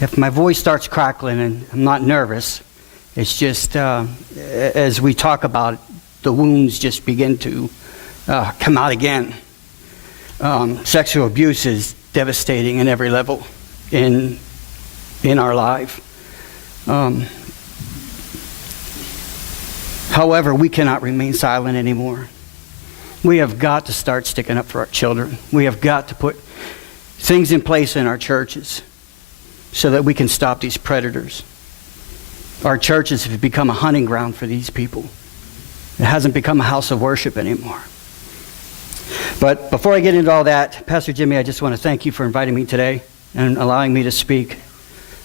If my voice starts crackling and I'm not nervous, it's just as we talk about it, the wounds just begin to come out again. Sexual abuse is devastating in every level in our life. However, we cannot remain silent anymore. We have got to start sticking up for our children. We have got to put things in place in our churches so that we can stop these predators. Our churches have become a hunting ground for these people. It hasn't become a house of worship anymore. But before I get into all that, Pastor Jimmy, I just want to thank you for inviting me today and allowing me to speak.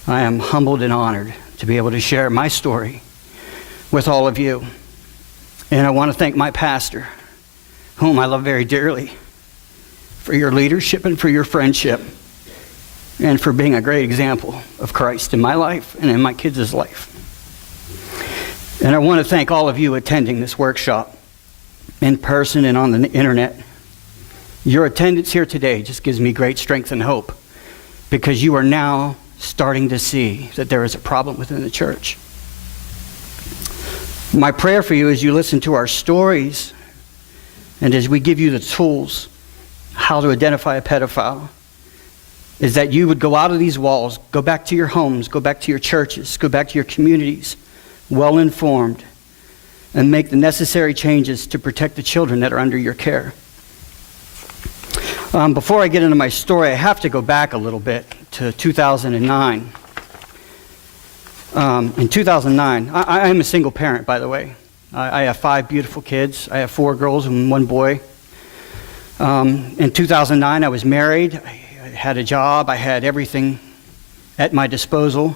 I am humbled and honored to be able to share my story with all of you. And I want to thank my pastor, whom I love very dearly, for your leadership and for your friendship, and for being a great example of Christ in my life and in my kids' life. And I want to thank all of you attending this workshop in person and on the internet. Your attendance here today just gives me great strength and hope, because you are now starting to see that there is a problem within the church. My prayer for you as you listen to our stories and as we give you the tools how to identify a pedophile is that you would go out of these walls, go back to your homes, go back to your churches, go back to your communities, well informed, and make the necessary changes to protect the children that are under your care. Before I get into my story, I have to go back a little bit to 2009. In 2009, I am a single parent, by the way. I have 5 beautiful kids. I have 4 girls and 1 boy. In 2009, I was married. I had a job. I had everything at my disposal.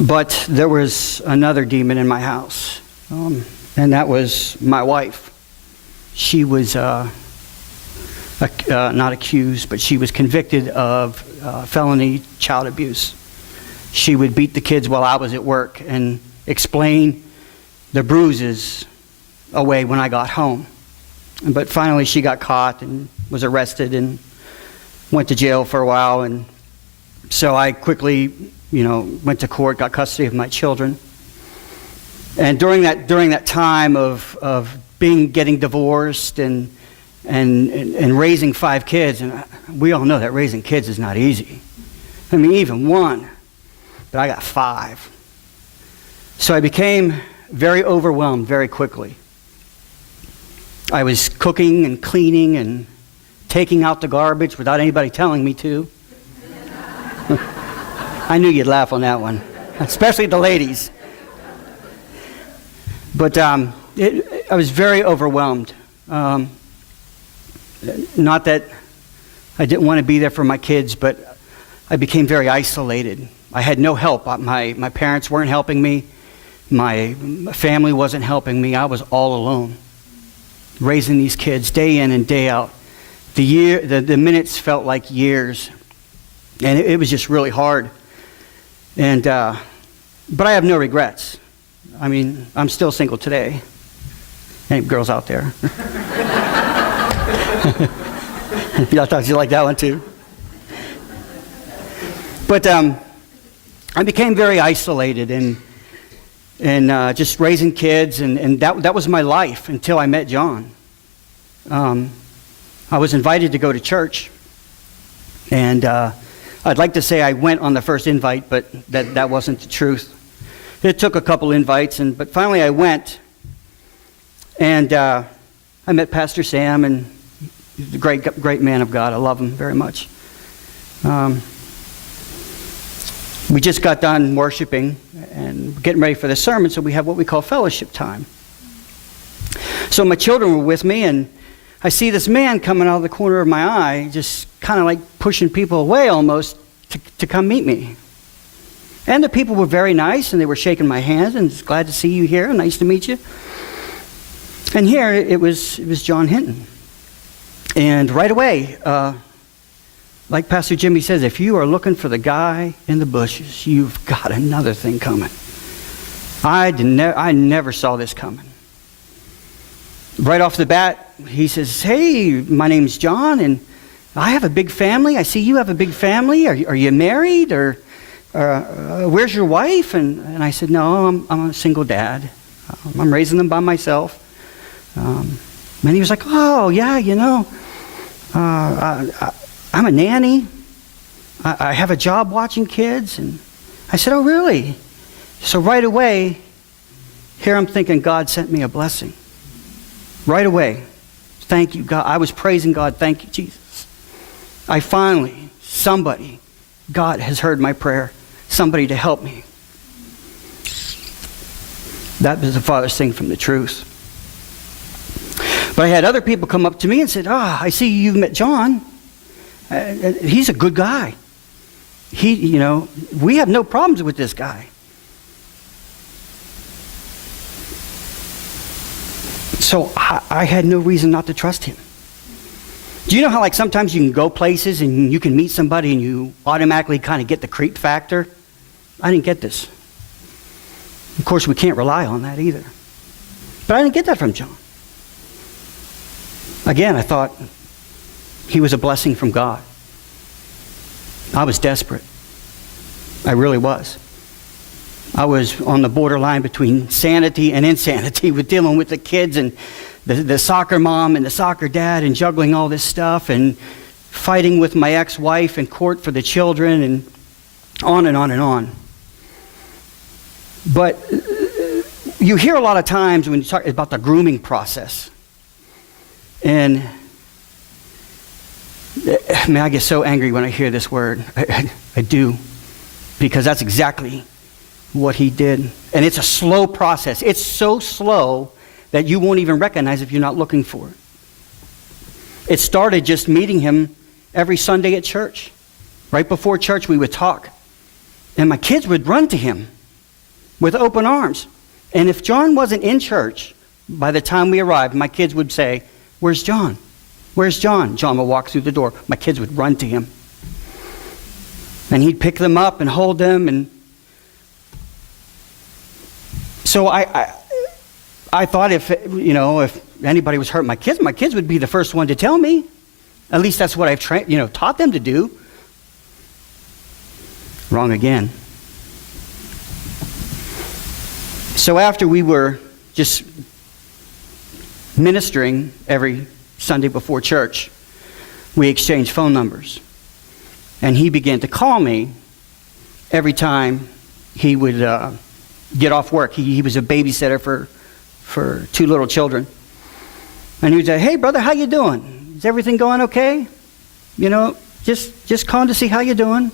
But there was another demon in my house, and that was my wife. She was not accused, but she was convicted of felony child abuse. She would beat the kids while I was at work and explain the bruises away when I got home. But finally she got caught and was arrested and went to jail for a while. And so I quickly, went to court, got custody of my children. And during that time of getting divorced and raising 5 kids, and we all know that raising kids is not easy. I mean, even 1, but I got 5. So I became very overwhelmed very quickly. I was cooking and cleaning and taking out the garbage without anybody telling me to. I knew you'd laugh on that one, especially the ladies. But I was very overwhelmed. Not that I didn't want to be there for my kids, but I became very isolated. I had no help. My parents weren't helping me. My family wasn't helping me. I was all alone, raising these kids day in and day out. The minutes felt like years, and it was just really hard. And but I have no regrets. I mean, I'm still single today. Any girls out there? Y'all thought you liked that one too. But I became very isolated and just raising kids, and that was my life until I met John. I was invited to go to church, and I'd like to say I went on the first invite, but that wasn't the truth. It took a couple invites, but finally I went, and I met Pastor Sam, and he's a great man of God. I love him very much. We just got done worshiping and getting ready for the sermon, so we have what we call fellowship time. So my children were with me, and I see this man coming out of the corner of my eye, just kind of like pushing people away almost to come meet me. And the people were very nice, and they were shaking my hand, and it's glad to see you here, nice to meet you. And here it was John Hinton. And right away, like Pastor Jimmy says, if you are looking for the guy in the bushes, you've got another thing coming. I never saw this coming. Right off the bat, he says, "Hey, my name's John, and I have a big family. I see you have a big family. Are you married? Or where's your wife? And I said, no, I'm a single dad. I'm raising them by myself. And he was like, oh, yeah, I'm a nanny. I have a job watching kids. And I said, oh, really? So right away, here I'm thinking God sent me a blessing. Right away. Thank you, God. I was praising God. Thank you, Jesus. I finally, God has heard my prayer. Somebody to help me. That was the farthest thing from the truth. But I had other people come up to me and said, I see you've met John. He's a good guy. We have no problems with this guy. So I had no reason not to trust him. Do you know how sometimes you can go places and you can meet somebody and you automatically kind of get the creep factor? I didn't get this. Of course, we can't rely on that either. But I didn't get that from John. Again, I thought he was a blessing from God. I was desperate. I really was. I was on the borderline between sanity and insanity with dealing with the kids and the soccer mom and the soccer dad and juggling all this stuff and fighting with my ex-wife in court for the children and on and on and on. But you hear a lot of times when you talk about the grooming process. And I get so angry when I hear this word. I do. Because that's exactly what he did. And it's a slow process. It's so slow that you won't even recognize if you're not looking for it. It started just meeting him every Sunday at church. Right before church, we would talk. And my kids would run to him with open arms. And if John wasn't in church, by the time we arrived, my kids would say, where's John? Where's John? John would walk through the door. My kids would run to him. And he'd pick them up and hold them. And so I thought if anybody was hurting my kids would be the first one to tell me. At least that's what I've taught them to do. Wrong again. So after we were just ministering every Sunday before church, we exchanged phone numbers. And he began to call me every time he would get off work. He was a babysitter for two little children. And he would say, hey, brother, how you doing? Is everything going okay? Just calling to see how you're doing.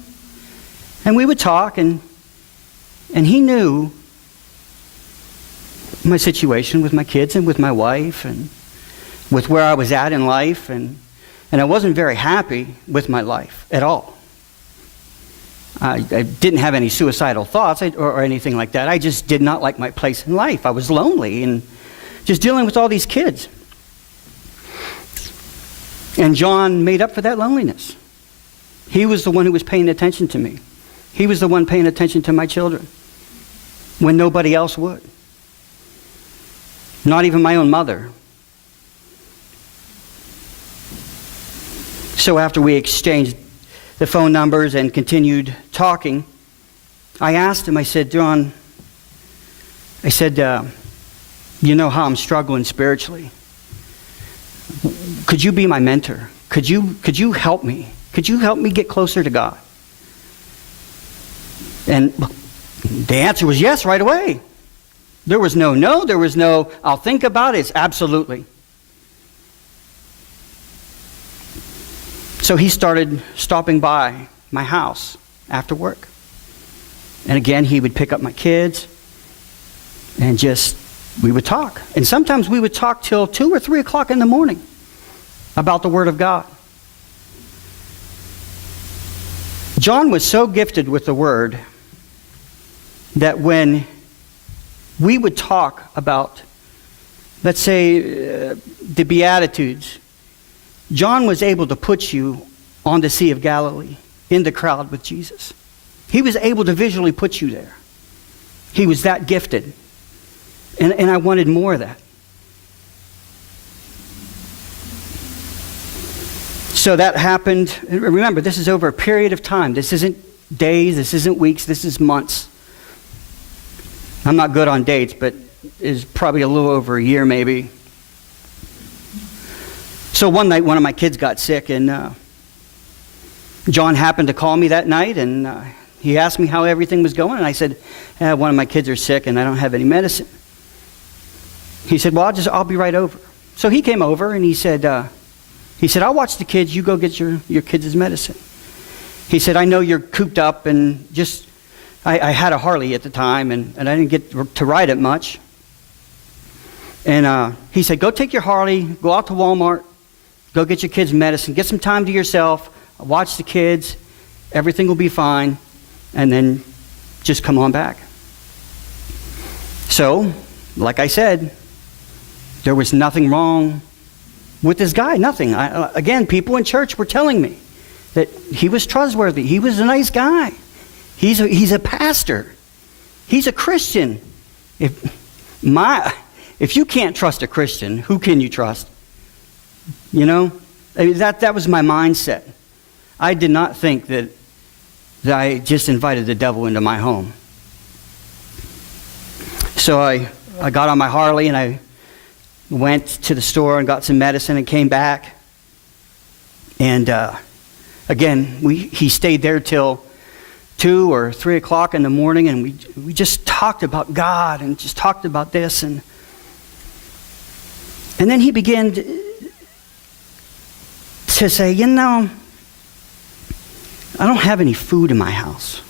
And we would talk, and he knew my situation with my kids and with my wife and with where I was at in life. And I wasn't very happy with my life at all. I didn't have any suicidal thoughts or anything like that. I just did not like my place in life. I was lonely and just dealing with all these kids. And John made up for that loneliness. He was the one who was paying attention to me. He was the one paying attention to my children when nobody else would. Not even my own mother. So after we exchanged the phone numbers and continued talking, I asked him, I said, John, you know how I'm struggling spiritually. Could you be my mentor? Could you help me? Could you help me get closer to God? And the answer was yes right away. There was no, there was no, I'll think about it. It's absolutely. So he started stopping by my house after work. And again, he would pick up my kids and we would talk. And sometimes we would talk till 2 or 3 o'clock in the morning about the Word of God. John was so gifted with the Word that when we would talk about, let's say, the Beatitudes, John was able to put you on the Sea of Galilee in the crowd with Jesus. He was able to visually put you there. He was that gifted. And I wanted more of that. So that happened. And remember, this is over a period of time. This isn't days, this isn't weeks, this is months. I'm not good on dates, but it's probably a little over a year maybe. So one night, one of my kids got sick, and John happened to call me that night, and he asked me how everything was going, and I said, one of my kids are sick, and I don't have any medicine. He said, well, I'll be right over. So he came over, and he said, I'll watch the kids, you go get your kids' medicine. He said, I know you're cooped up, and I had a Harley at the time, and I didn't get to ride it much. And he said, go take your Harley, go out to Walmart, go get your kids' medicine, get some time to yourself, watch the kids, everything will be fine, and then just come on back. So, like I said, there was nothing wrong with this guy, nothing. Again, people in church were telling me that he was trustworthy, he was a nice guy, he's a pastor, he's a Christian. If you can't trust a Christian, who can you trust? You know, that was my mindset. I did not think that I just invited the devil into my home. So I got on my Harley and I went to the store and got some medicine and came back. And again, he stayed there till 2 or 3 o'clock in the morning, and we just talked about God and just talked about this. And then he began to say, you know, I don't have any food in my house.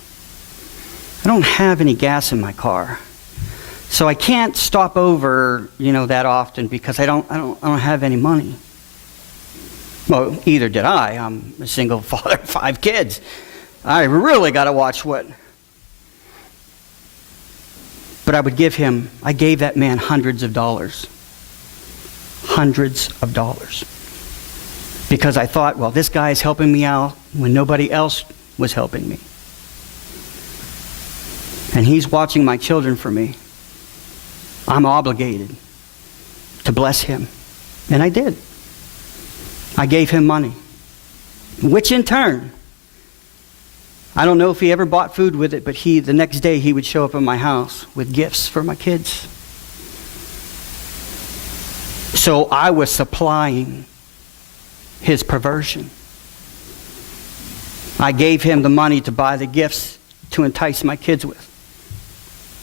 I don't have any gas in my car. So I can't stop over, that often because I don't have any money. Well, either did I. I'm a single father of 5 kids. I really got to watch what. But I gave that man hundreds of dollars. Hundreds of dollars. Because I thought, well, this guy is helping me out when nobody else was helping me. And he's watching my children for me. I'm obligated to bless him. And I did. I gave him money. Which in turn, I don't know if he ever bought food with it, but the next day he would show up at my house with gifts for my kids. So I was supplying his perversion. I gave him the money to buy the gifts to entice my kids with.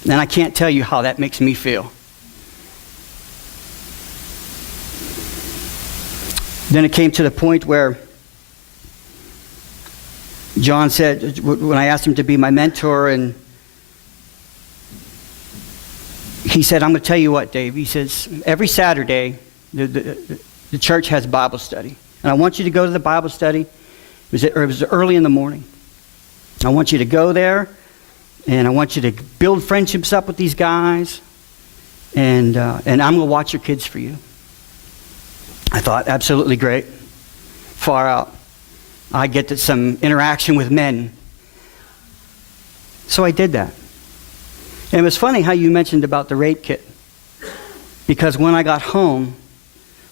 And I can't tell you how that makes me feel. Then it came to the point where John said, when I asked him to be my mentor, and he said, I'm going to tell you what, Dave. He says, every Saturday, the church has Bible study. And I want you to go to the Bible study. It was early in the morning. I want you to go there, and I want you to build friendships up with these guys, and I'm going to watch your kids for you. I thought, absolutely great. Far out. I get some interaction with men. So I did that. And it was funny how you mentioned about the rape kit. Because when I got home,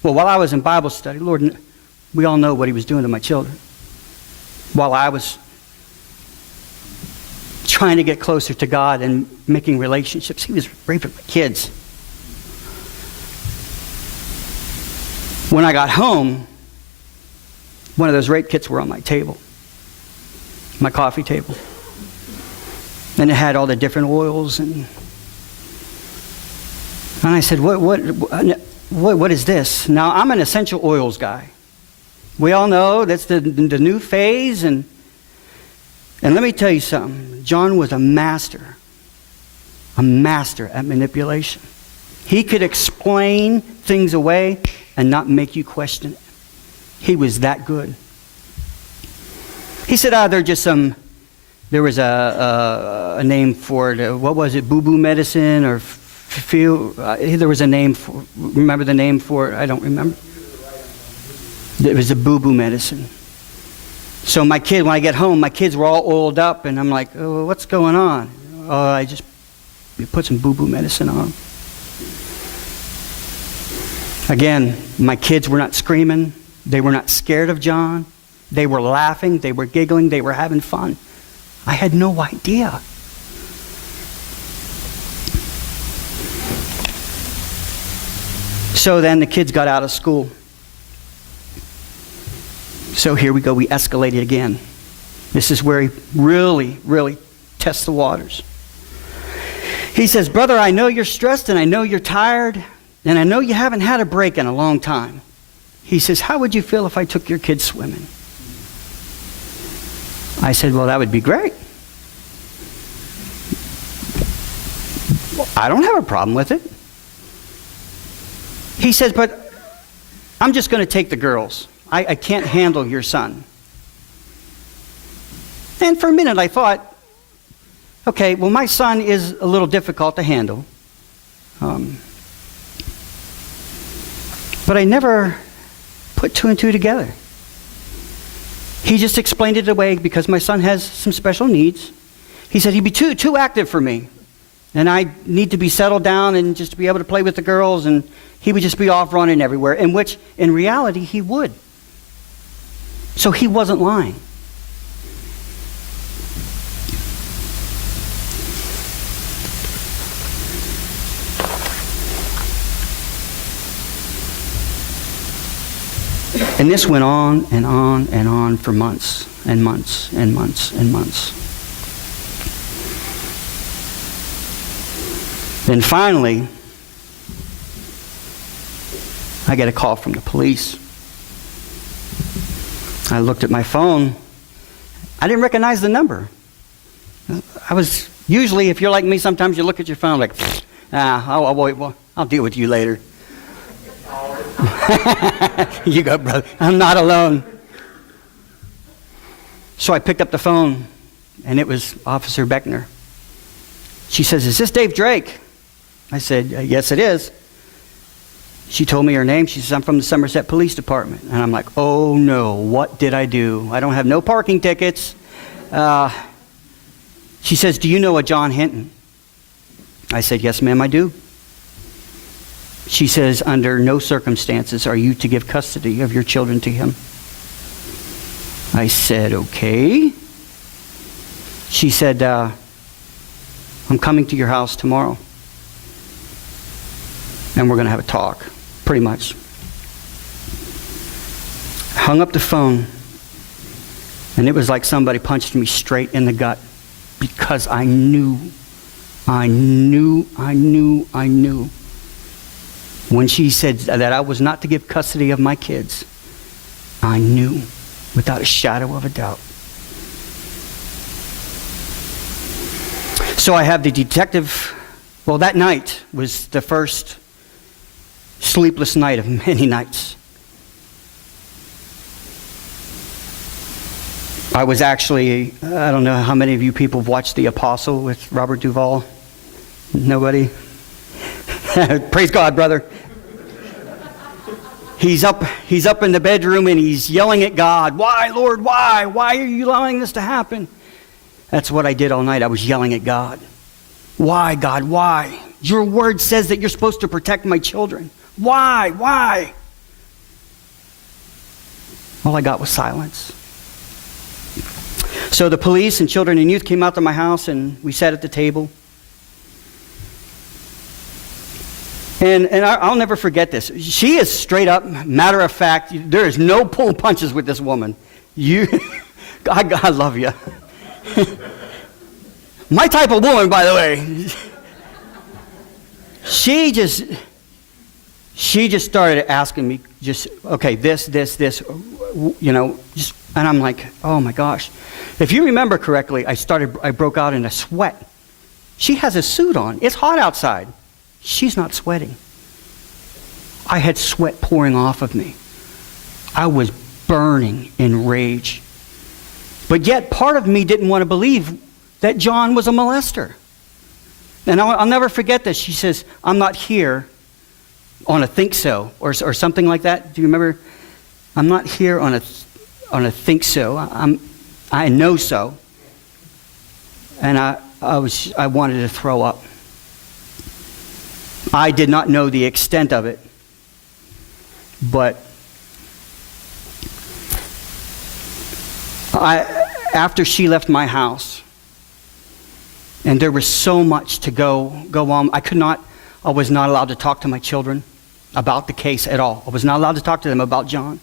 while I was in Bible study, Lord, we all know what he was doing to my children. While I was trying to get closer to God and making relationships, he was raping my kids. When I got home, one of those rape kits were on my table, my coffee table. And it had all the different oils, and I said, what is this? Now, I'm an essential oils guy. We all know that's the new phase, and let me tell you something. John was a master at manipulation. He could explain things away and not make you question it. He was that good. He said, there was a name for it. What was it? Boo-boo medicine or there was a name for, remember the name for it? I don't remember. It was a boo-boo medicine. So when I get home, my kids were all oiled up, and I'm like, oh, what's going on? Oh, I just put some boo-boo medicine on. Again, my kids were not screaming. They were not scared of John. They were laughing. They were giggling. They were having fun. I had no idea. So then the kids got out of school. So here we go. We escalated again. This is where he really, really tests the waters. He says, brother, I know you're stressed and I know you're tired and I know you haven't had a break in a long time. He says, how would you feel if I took your kids swimming? I said, well, that would be great. Well, I don't have a problem with it. He says, but I'm just going to take the girls. I can't handle your son. And for a minute I thought, okay, well, my son is a little difficult to handle. But I never put two and two together. He just explained it away because my son has some special needs. He said he'd be too active for me. And I need to be settled down and just be able to play with the girls, and he would just be off running everywhere, in which, in reality, he would. So he wasn't lying. And this went on and on and on for months and months and months and months. Then finally, I get a call from the police. I looked at my phone. I didn't recognize the number. I was, usually, if you're like me, sometimes you look at your phone like, I'll deal with you later. You go, brother. I'm not alone. So I picked up the phone, and it was Officer Beckner. She says, is this Dave Drake? I said, yes, it is. She told me her name. She says, I'm from the Somerset Police Department. And I'm like, oh no, what did I do? I don't have no parking tickets. She says, do you know a John Hinton? I said, yes, ma'am, I do. She says, under no circumstances are you to give custody of your children to him. I said, okay. She said, I'm coming to your house tomorrow. And we're going to have a talk, pretty much. Hung up the phone, and it was like somebody punched me straight in the gut, because I knew. When she said that I was not to give custody of my kids, I knew without a shadow of a doubt. So I have the detective. Well, that night was the first sleepless night of many nights. I was actually, I don't know how many of you people have watched The Apostle with Robert Duvall. Nobody? Praise God, brother. He's up in the bedroom and he's yelling at God. Why, Lord, why? Why are you allowing this to happen? That's what I did all night. I was yelling at God. Why, God, why? Your word says that you're supposed to protect my children. Why? Why? All I got was silence. So the police and children and youth came out to my house and we sat at the table. And I'll never forget this. She is straight up, matter of fact, there is no pull punches with this woman. I love you. My type of woman, by the way. She just started asking me, okay, this, and I'm like, oh my gosh. If you remember correctly, I broke out in a sweat. She has a suit on. It's hot outside. She's not sweating. I had sweat pouring off of me. I was burning in rage. But yet part of me didn't want to believe that John was a molester. And I'll never forget this. She says, I'm not here on a think so, or something like that. Do you remember? I'm not here on a think so. I know so. And I wanted to throw up. I did not know the extent of it, but After she left my house, and there was so much to go on, I was not allowed to talk to my children about the case at all. I was not allowed to talk to them about John.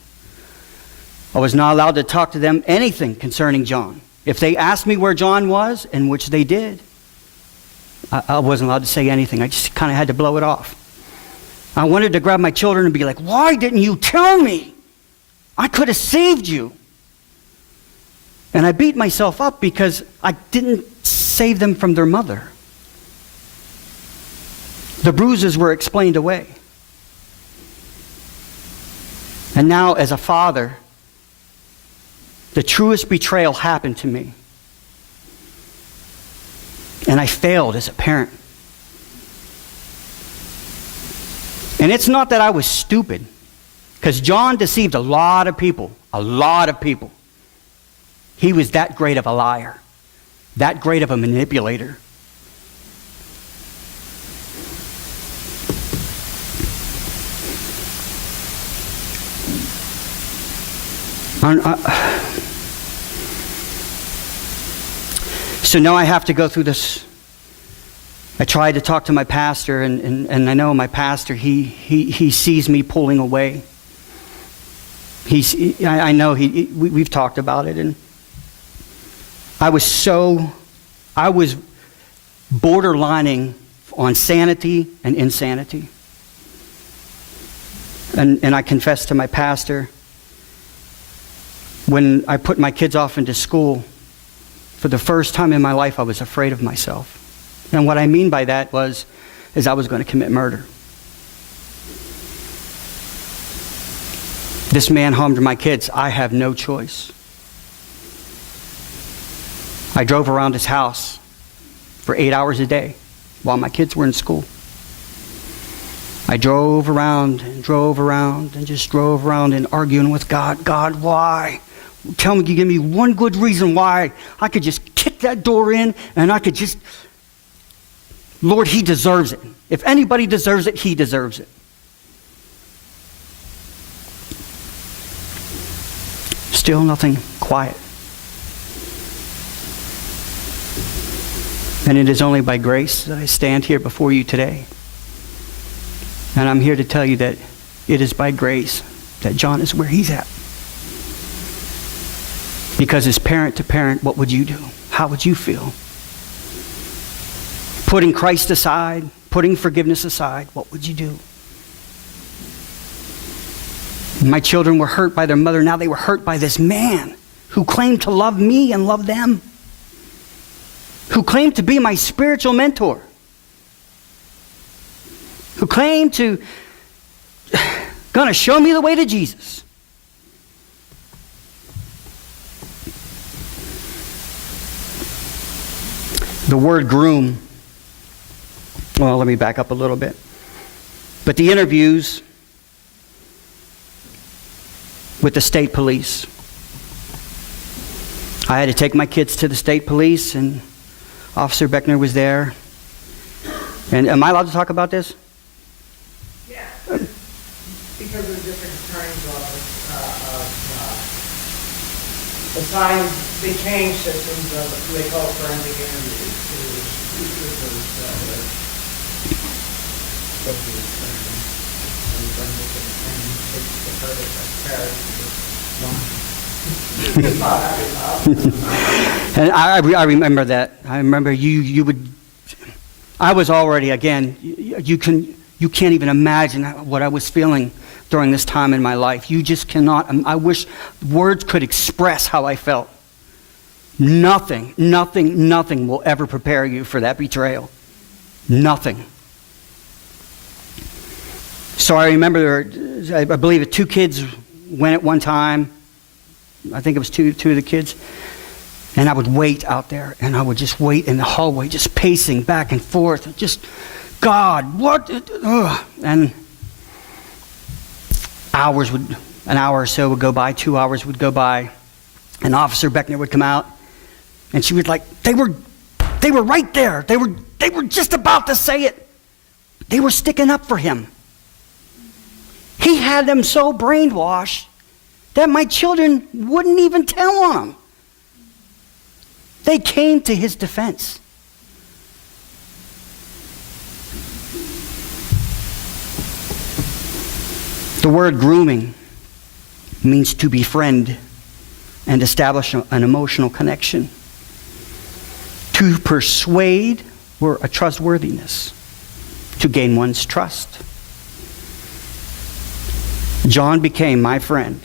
I was not allowed to talk to them anything concerning John. If they asked me where John was, and which they did, I wasn't allowed to say anything. I just kind of had to blow it off. I wanted to grab my children and be like, why didn't you tell me? I could have saved you. And I beat myself up because I didn't save them from their mother. The bruises were explained away. And now as a father, the truest betrayal happened to me. And I failed as a parent. And it's not that I was stupid, because John deceived a lot of people. A lot of people. He was that great of a liar, that great of a manipulator. So now I have to go through this. I tried to talk to my pastor, and I know my pastor, he sees me pulling away. I know we've talked about it, and I was borderlining on sanity and insanity. And I confessed to my pastor, when I put my kids off into school, for the first time in my life, I was afraid of myself. And what I mean by that is I was going to commit murder. This man harmed my kids. I have no choice. I drove around his house for 8 hours a day while my kids were in school. I drove around and just drove around and arguing with God. God, why? Tell me, you give me one good reason why I could just kick that door in and I could just... Lord, he deserves it. If anybody deserves it, he deserves it. Still nothing quiet. And it is only by grace that I stand here before you today. And I'm here to tell you that it is by grace that John is where he's at. Because as parent to parent, what would you do? How would you feel? Putting Christ aside, putting forgiveness aside, what would you do? My children were hurt by their mother. Now they were hurt by this man who claimed to love me and love them. Who claimed to be my spiritual mentor. Who claimed to gonna show me the way to Jesus. The word groom, well, let me back up a little bit. But the interviews with the state police. I had to take my kids to the state police, and Officer Beckner was there. And am I allowed to talk about this? Yeah, because of different kinds of assigned, they changed systems of what they call forensic interviews. And I remember that. I remember you would. I was already, again, you can't even imagine what I was feeling during this time in my life. You just cannot. I wish words could express how I felt. Nothing will ever prepare you for that betrayal. Nothing. So I remember, I believe 2 kids went at one time. I think it was two of the kids. And I would wait out there, and I would just wait in the hallway, just pacing back and forth. Just, God, what? And an hour or so would go by, 2 hours would go by, and Officer Beckner would come out, and she would they were right there. They were just about to say it. They were sticking up for him. He had them so brainwashed that my children wouldn't even tell on him. They came to his defense. The word grooming means to befriend and establish an emotional connection. To persuade or a trustworthiness. To gain one's trust. John became my friend,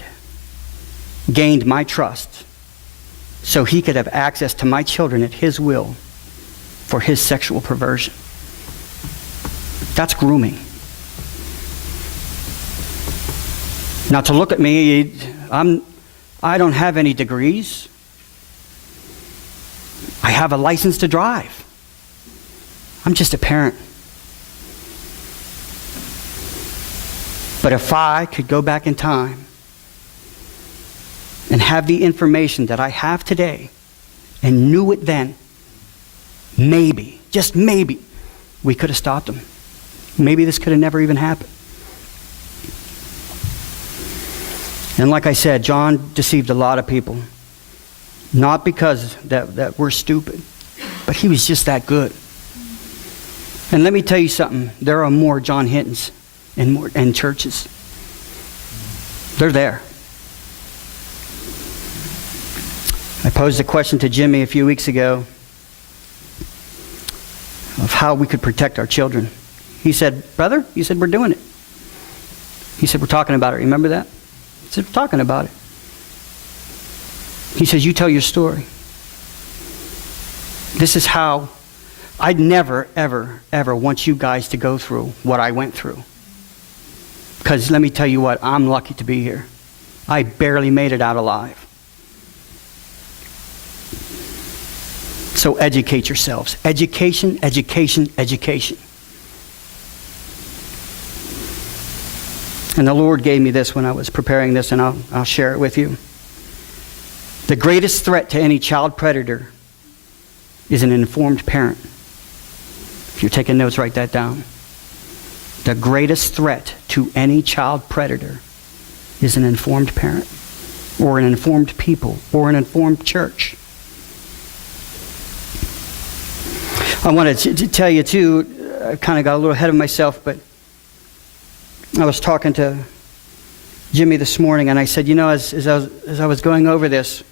gained my trust, so he could have access to my children at his will for his sexual perversion. That's grooming. Now, to look at me, I don't have any degrees. I have a license to drive. I'm just a parent. But if I could go back in time and have the information that I have today and knew it then, maybe, just maybe, we could have stopped him. Maybe this could have never even happened. And like I said, John deceived a lot of people. Not because that we're stupid, but he was just that good. And let me tell you something. There are more John Hintons in churches. They're there. I posed a question to Jimmy a few weeks ago of how we could protect our children. He said, "Brother," he said, "we're doing it." He said, "We're talking about it. Remember that?" I said, "We're talking about it." He says, "You tell your story." This is how I'd never, ever, ever want you guys to go through what I went through. Because let me tell you what, I'm lucky to be here. I barely made it out alive. So educate yourselves. Education, education, education. And the Lord gave me this when I was preparing this, and I'll share it with you. The greatest threat to any child predator is an informed parent. If you're taking notes, write that down. The greatest threat to any child predator is an informed parent, or an informed people, or an informed church. I wanted to tell you too, I kind of got a little ahead of myself, but I was talking to Jimmy this morning, and I said, you know, as I was going over this,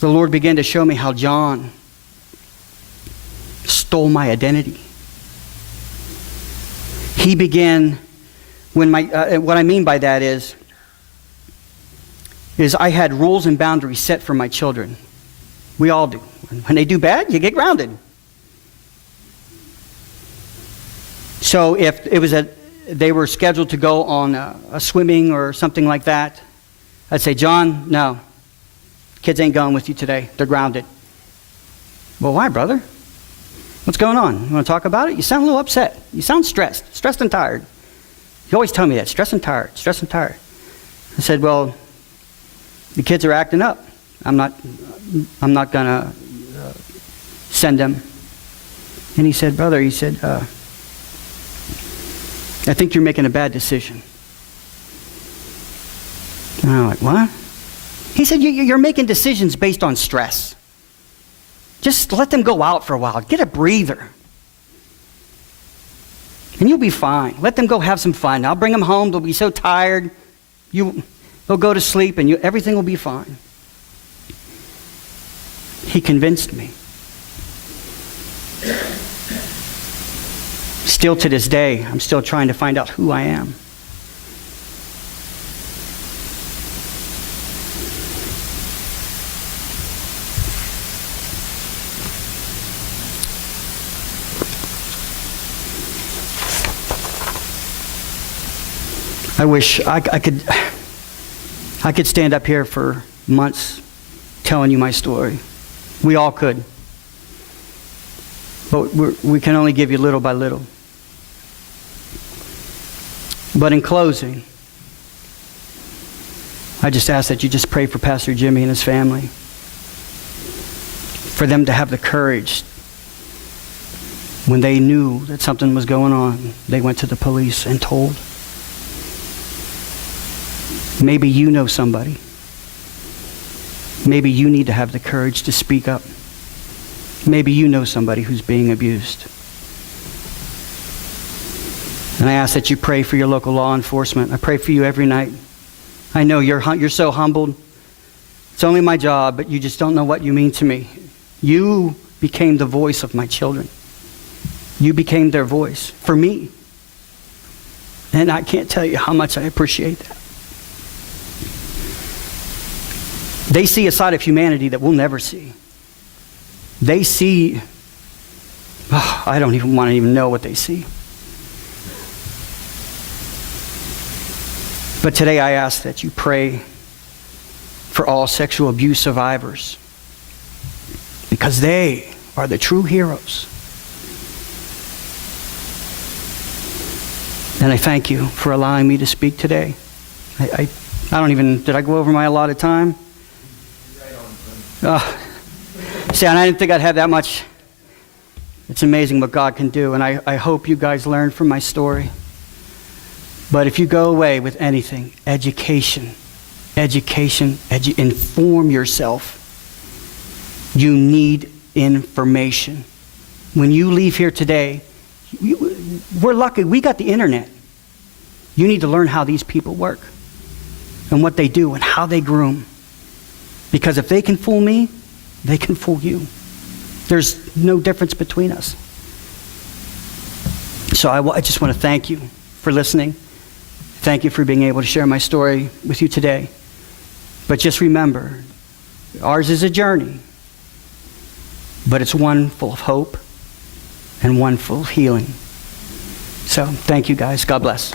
the Lord began to show me how John stole my identity. He began, when what I mean by that is I had rules and boundaries set for my children. We all do. When they do bad, you get grounded. So if it was they were scheduled to go on a swimming or something like that, I'd say, John, no, kids ain't going with you today. They're grounded. Well, why, brother? What's going on? You want to talk about it? You sound a little upset. You sound stressed and tired. You always tell me that, stressed and tired. I said, well, the kids are acting up. I'm not going to send them. And he said, brother, he said, I think you're making a bad decision. And I'm like, what? He said, you're making decisions based on stress. Just let them go out for a while. Get a breather. And you'll be fine. Let them go have some fun. I'll bring them home. They'll be so tired. They'll go to sleep and everything will be fine. He convinced me. Still to this day, I'm still trying to find out who I am. I wish I could stand up here for months telling you my story. We all could. But we can only give you little by little. But in closing, I just ask that you just pray for Pastor Jimmy and his family. For them to have the courage. When they knew that something was going on, they went to the police and told. Maybe you know somebody. Maybe you need to have the courage to speak up. Maybe you know somebody who's being abused. And I ask that you pray for your local law enforcement. I pray for you every night. I know you're so humbled. It's only my job, but you just don't know what you mean to me. You became the voice of my children. You became their voice for me. And I can't tell you how much I appreciate that. They see a side of humanity that we'll never see. They see, I don't even want to even know what they see. But today I ask that you pray for all sexual abuse survivors, because they are the true heroes. And I thank you for allowing me to speak today. I don't even, did I go over my allotted time? See, and I didn't think I'd have that much. It's amazing what God can do, and I hope you guys learn from my story. But if you go away with anything, education, inform yourself. You need information. When you leave here today, we're lucky, we got the internet. You need to learn how these people work and what they do and how they groom. Because if they can fool me, they can fool you. There's no difference between us. So I just want to thank you for listening. Thank you for being able to share my story with you today. But just remember, ours is a journey, but it's one full of hope and one full of healing. So thank you guys. God bless.